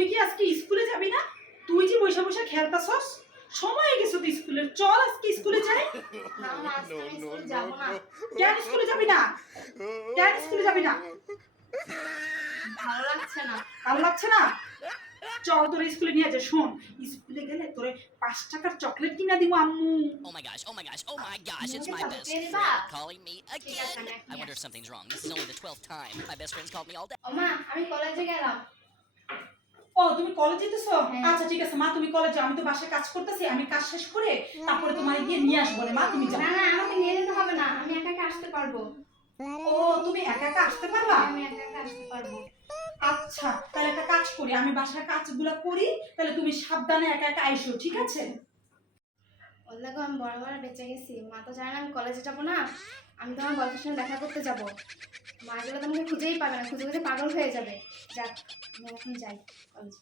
তুই কি আজকে স্কুলে যাবি না? তুই যে বসে বসে খেলতাছস, সময় হয়ে গেছে তো স্কুলের, চল আজকে স্কুলে যাই। না মা, আজকে আমি স্কুল যাব না। কেন স্কুলে যাবি না? কেন স্কুলে যাবি না? ভালো লাগছে না। ভালো লাগছে না? চল তোর স্কুলে নিয়ে যা। শোন, স্কুলে গেলে তোরে 5 টাকার চকলেট কিনা দিব আম্মু। Oh my gosh, oh my gosh, oh my gosh, it's my best Really friend bad. calling me ঠিক আছে, again. আমি I এখনই wonder if আসছি। something's wrong. This is only the 12th time my best friend's called me all day. ও মা, আমি কলেজে গেলাম। ও তুমি কলেজে যেতেছো? হ্যাঁ। আচ্ছা ঠিক আছে মা, তুমি কলেজে যাও, আমি তো বাসায় কাজ করতেছি, আমি কাজ শেষ করে তারপরে তোমার গিয়ে নিয়ে আসবো রে মা, তুমি যাও। না না, আমাকে নিয়ে যেতে হবে না, আমি একা একা আসতে পারবো। ও তুমি একা একা আসতে পারবা? আমি একা একা আসতে পারবো। আচ্ছা তাহলে একটা কাজ করি, আমি বাসার কাজগুলো করি, তাহলে তুমি সাবধানে একা একা আইসো, ঠিক আছে? ওর লাগো আমি বড় বড় বেঁচে গেছি। মা তো জানে না আমি কলেজে যাবো না, আমি তোমার বয়ফ্রেন্ডের সঙ্গে দেখা করতে যাবো। মা গেলে তোমাকে খুঁজেই পাবে না, খুঁজে খুঁজে পাগল হয়ে যাবে। যাক, আমি এখন যাই কলেজে।